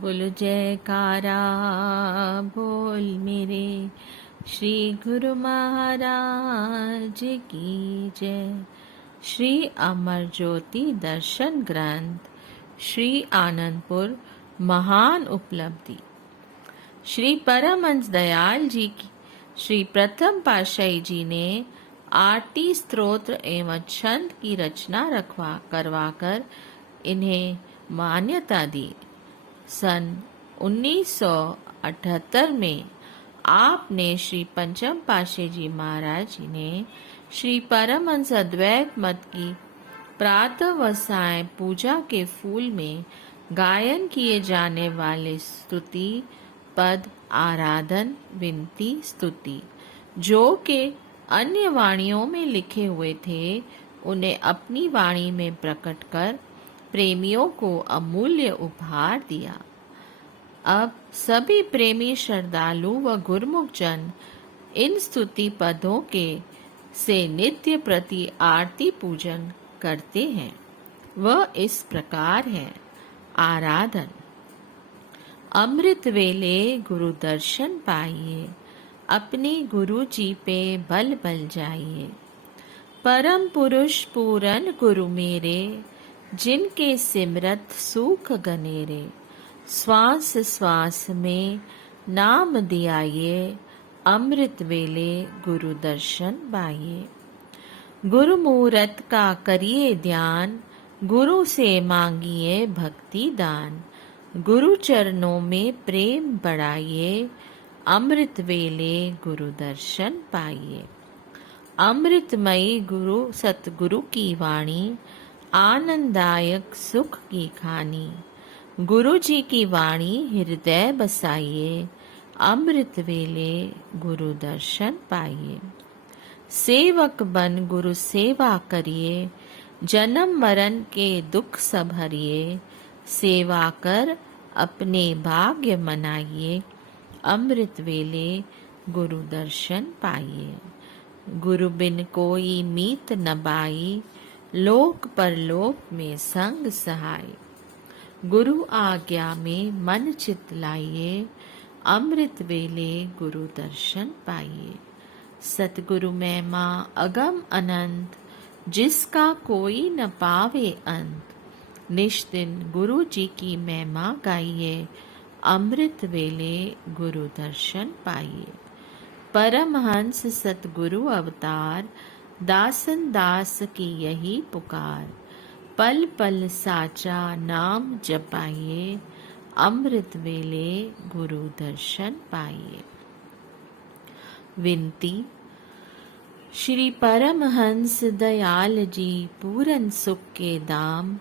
बोलो जयकारा बोल मेरे श्री गुरु महाराज की जय। श्री अमर ज्योति दर्शन ग्रंथ श्री आनंदपुर महान उपलब्धि। श्री परमहंस दयाल जी की श्री प्रथम पातशाही जी ने आरती स्तोत्र एवं छंद की रचना करवाकर इन्हें मान्यता दी। सन 1978 में आपने श्री पंचम पातशाही जी महाराज जी ने श्री परमहंस अद्वैत मत की प्रातः व सायं पूजा के फूल में गायन किए जाने वाले स्तुति पद आराधन विनती स्तुति जो के अन्य वाणियों में लिखे हुए थे, उन्हें अपनी वाणी में प्रकट कर प्रेमियों को अमूल्य उपहार दिया। अब सभी प्रेमी श्रद्धालु व गुरुमुख जन इन स्तुति पदों के से नित्य प्रति आरती पूजन करते हैं। वह इस प्रकार है। आराधन। अमृत वेले गुरु दर्शन पाइए, अपने गुरु जी पे बल बल जाइए। परम पुरुष पूरन गुरु मेरे, जिनके सिमरत सूख गनेरे। श्वास श्वास में नाम दियाये, अमृत वेले गुरु दर्शन पाइए। गुरु मूरत का करिए ध्यान, गुरु से मांगिए भक्ति दान। गुरु चरणों में प्रेम बढ़ाइए, अमृत वेले गुरु दर्शन पाइए। अमृतमयी गुरु सतगुरु की वाणी, आनंददायक सुख की खानी। गुरु जी की वाणी हृदय बसाइए, अमृत वेले गुरु दर्शन पाइए। सेवक बन गुरु सेवा करिए, जन्म मरण के दुख सब हरिए। सेवा कर अपने भाग्य मनाइए, अमृत वेले गुरु दर्शन पाइए। गुरु बिन कोई मीत न बाई, लोक परलोक में संग सहाय। गुरु आज्ञा में मन चित लाइए, अमृत वेले गुरु दर्शन पाइए। सतगुरु महिमा अगम अनंत, जिसका कोई न पावे अंत। निष्दिन गुरु जी की महिमा गाइए, अमृत वेले गुरु दर्शन पाइए। परमहंस सतगुरु अवतार, दासन दास की यही पुकार। पल पल साचा नाम जपाइए, अमृत वेले गुरु दर्शन पाइए। विनती। श्री परमहंस दयाल जी पूरन सुख के दाम,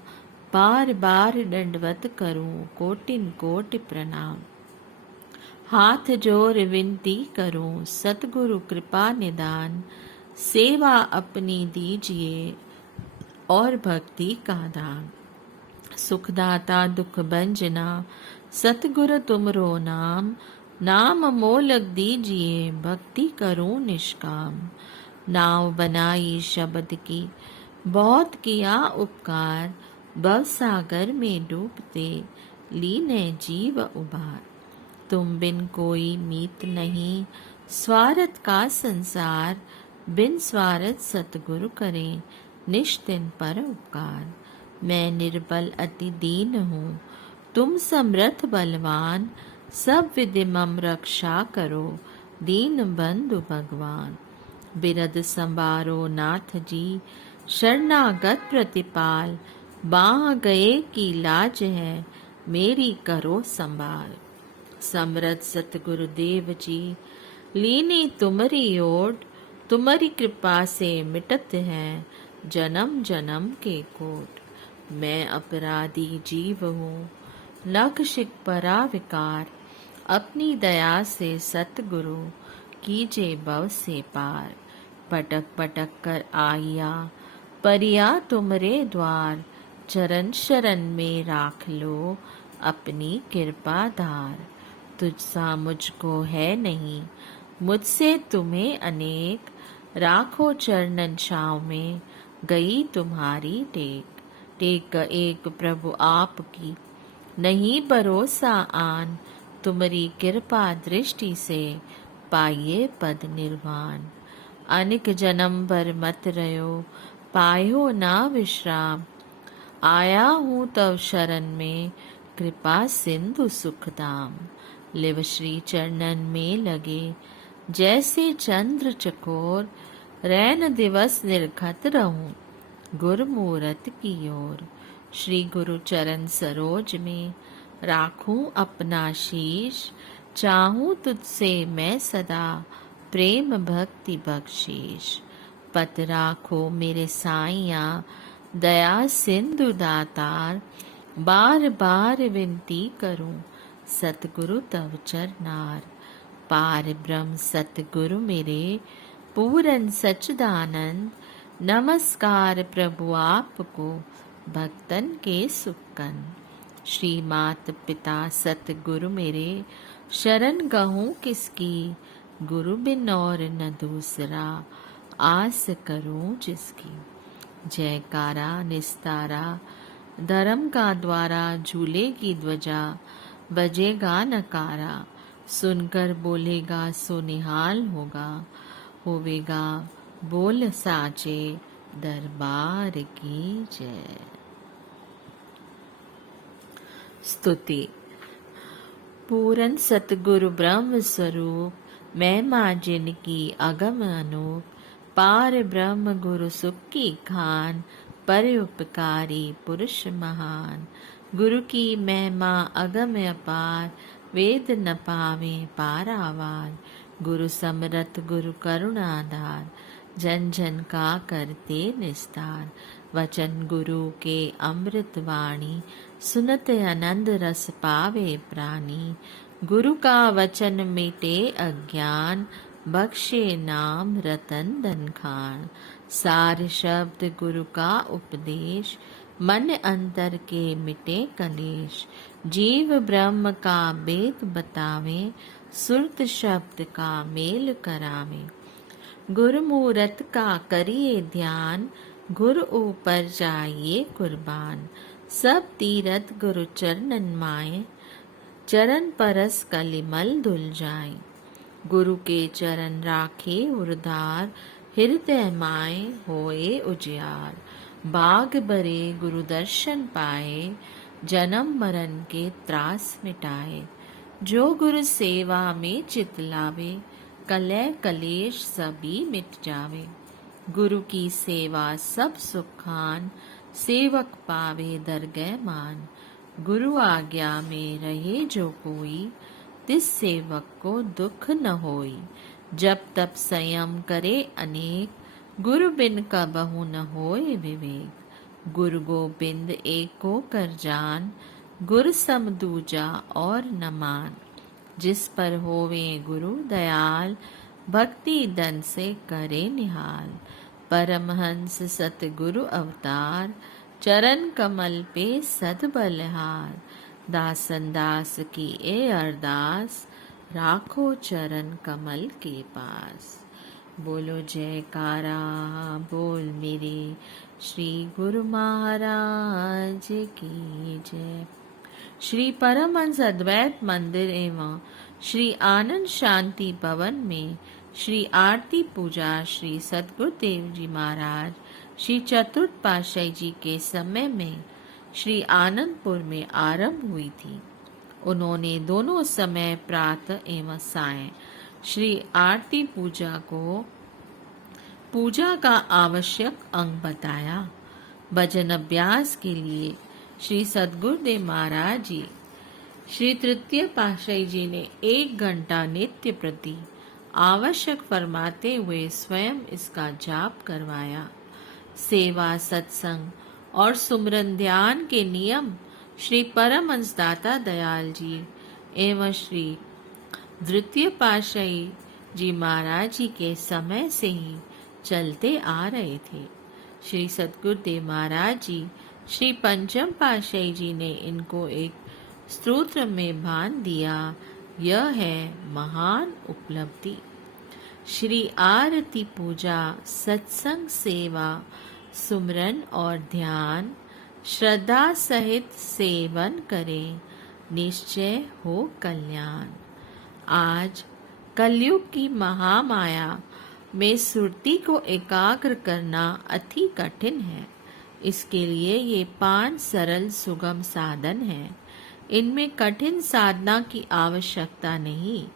बार बार दंडवत करूं कोटिन कोटि प्रणाम। हाथ जोड़ विनती करूं सतगुरु कृपा निदान। सेवा अपनी दीजिए और भक्ति का दान। सुखदाता दुख भंजना, सतगुरु तुमरो नाम। नाम मोलक दीजिए, भक्ति करूं निष्काम। नाव बनाई शब्द की, बहुत किया उपकार। भव सागर में डूबते, लीने जीव उबार। तुम बिन कोई मीत नहीं, स्वार्थ का संसार। बिन स्वार्थ सतगुरु करें, निष्दिन पर उपकार। मैं निर्बल अति दीन हूँ, तुम समर्थ बलवान। सब विधि मम रक्षा करो, दीन बंधु भगवान। बिरद संभारो नाथ जी, शरणागत प्रतिपाल। बाह गए की लाज है, मेरी करो संभाल। समरथ सतगुरु देव जी, लीनी तुम्हारी ओट। तुम्हारी कृपा से मिटत है, जन्म जन्म के कोट। मैं अपराधी जीव हूँ, लख शिक परा विकार। अपनी दया से सतगुरु, कीजे भव से पार। पटक पटक कर आया, परिया तुमरे द्वार। चरण शरण में राख लो, अपनी कृपा धार। तुझसा मुझको है नहीं, मुझसे तुम्हें अनेक। राखो चरणन छाँव में, गई तुम्हारी टेक। टेक एक प्रभु आपकी, नहीं भरोसा आन, तुम्हारी कृपा दृष्टि से पाइए पद निर्वाण। अनेक जन्म भर मत रहो, पायो ना विश्राम। आया हूँ तव शरण में, कृपा सिंधु सुखदाम। लिव श्री चरणन में लगे, जैसे चंद्र चकोर। रैन दिवस निर्घत रहूं, गुरमूरत की ओर। श्री गुरु चरण सरोज में, राखूं अपना शीश। चाहूं तुझसे मैं सदा, प्रेम भक्ति बख्शीश। पत राखो मेरे साइया, दया सिंधु दातार। बार बार विनती करूं, सतगुरु तव चरनार। पार ब्रह्म सतगुरु मेरे, पूरन सच्चिदानंद। नमस्कार प्रभु आपको, भक्तन के सुकन। श्री मात पिता सतगुरु मेरे, शरण गहूँ किसकी। गुरु बिन और न दूसरा, आस करूं जिसकी। जयकारा निस्तारा, धर्म का द्वारा। झूलेगी ध्वजा, बजेगा नकारा। सुनकर बोलेगा सो निहाल होगा। होवेगा बोल साचे, दरबार की जय। स्तुति। पूरन सतगुरु ब्रह्म स्वरूप, महिमा जिनकी अगम अनूप। पार ब्रह्म गुरु सुख की खान, परोपकारी पुरुष महान। गुरु की महिमा अगम अपार, वेद न पावे पारावार। गुरु समरथ गुरु करुणाधार, जन जन का करते निस्तार। वचन गुरु के अमृत वाणी, सुनत आनंद रस पावे प्राणी। गुरु का वचन मिटे अज्ञान, बख्शे नाम रतन धन खान। सार शब्द गुरु का उपदेश, मन अंतर के मिटे कलेश। जीव ब्रह्म का भेद बतावे, सुरत शब्द का मेल करावे। गुरुमूरत का करिए ध्यान, गुरु ऊपर जाइए कुर्बान। सब तीरथ गुरु चरणन माए, चरण परस कलिमल धुल जाए। गुरु के चरण राखे उरधार, हृदय माए होए उजियार। बाग बरे गुरु दर्शन पाए, जन्म मरण के त्रास मिटाए। जो गुरु सेवा में चित लावे, कलह कलेश सभी मिट जावे। गुरु की सेवा सब सुखान, सेवक पावे दरगह मान। गुरु आज्ञा में रहे जो कोई, तिस सेवक को दुख न होई। जब तब संयम करे अनेक, गुरु बिन कबहु न होए विवेक। गुरु गोबिंद एको कर जान, गुर सम दूजा और न मान। जिस पर होवे गुरु दयाल, भक्ति दन से करे निहाल। परमहंस सतगुरु अवतार, चरण कमल पे सद बलहार। दासन दास की ए अरदास, राखो चरण कमल के पास। बोलो जयकारा, बोल मेरे श्री गुरु महाराज की जय। श्री परमहंस अद्वैत मंदिर एवं श्री आनंद शांति भवन में श्री आरती पूजा श्री सद्गुरुदेव जी महाराज श्री चतुर्थ पातशाही जी के समय में श्री आनंदपुर में आरंभ हुई थी। उन्होंने दोनों समय प्रातः एवं सायं श्री आरती पूजा को पूजा का आवश्यक अंग बताया। भजन अभ्यास के लिए श्री सद्गुरुदेव महाराज जी श्री तृतीय पातशाही जी ने 1 घंटा नित्य प्रति आवश्यक फरमाते हुए स्वयं इसका जाप करवाया। सेवा, सत्संग और सुमरन ध्यान के नियम श्री परमहंस दाता दयाल जी एवं श्री द्वितीय पातशाही जी महाराज जी के समय से ही चलते आ रहे थे। श्री सद्गुरुदेव महाराज जी श्री पंचम पातशाही जी ने इनको एक स्तोत्र में बांध दिया। यह है महान उपलब्धि। श्री आरती पूजा, सत्संग, सेवा, सुमरन और ध्यान श्रद्धा सहित सेवन करें, निश्चय हो कल्याण। आज कलयुग की महामाया में सुरती को एकाग्र करना अति कठिन है। इसके लिए ये 5 सरल सुगम साधन हैं। इनमें कठिन साधना की आवश्यकता नहीं।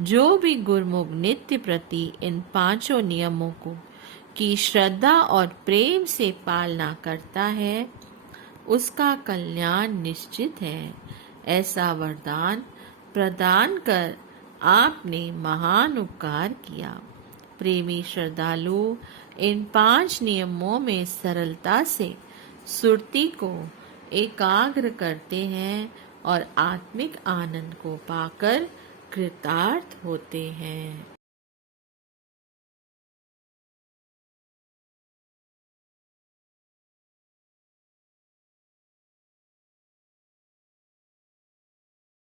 जो भी गुरुमुख नित्य प्रति इन 5 नियमों को की श्रद्धा और प्रेम से पालना करता है, उसका कल्याण निश्चित है। ऐसा वरदान प्रदान कर आपने महान उपकार किया। प्रेमी श्रद्धालु इन 5 नियमों में सरलता से सुरती को एकाग्र करते हैं और आत्मिक आनंद को पाकर कृतार्थ होते हैं।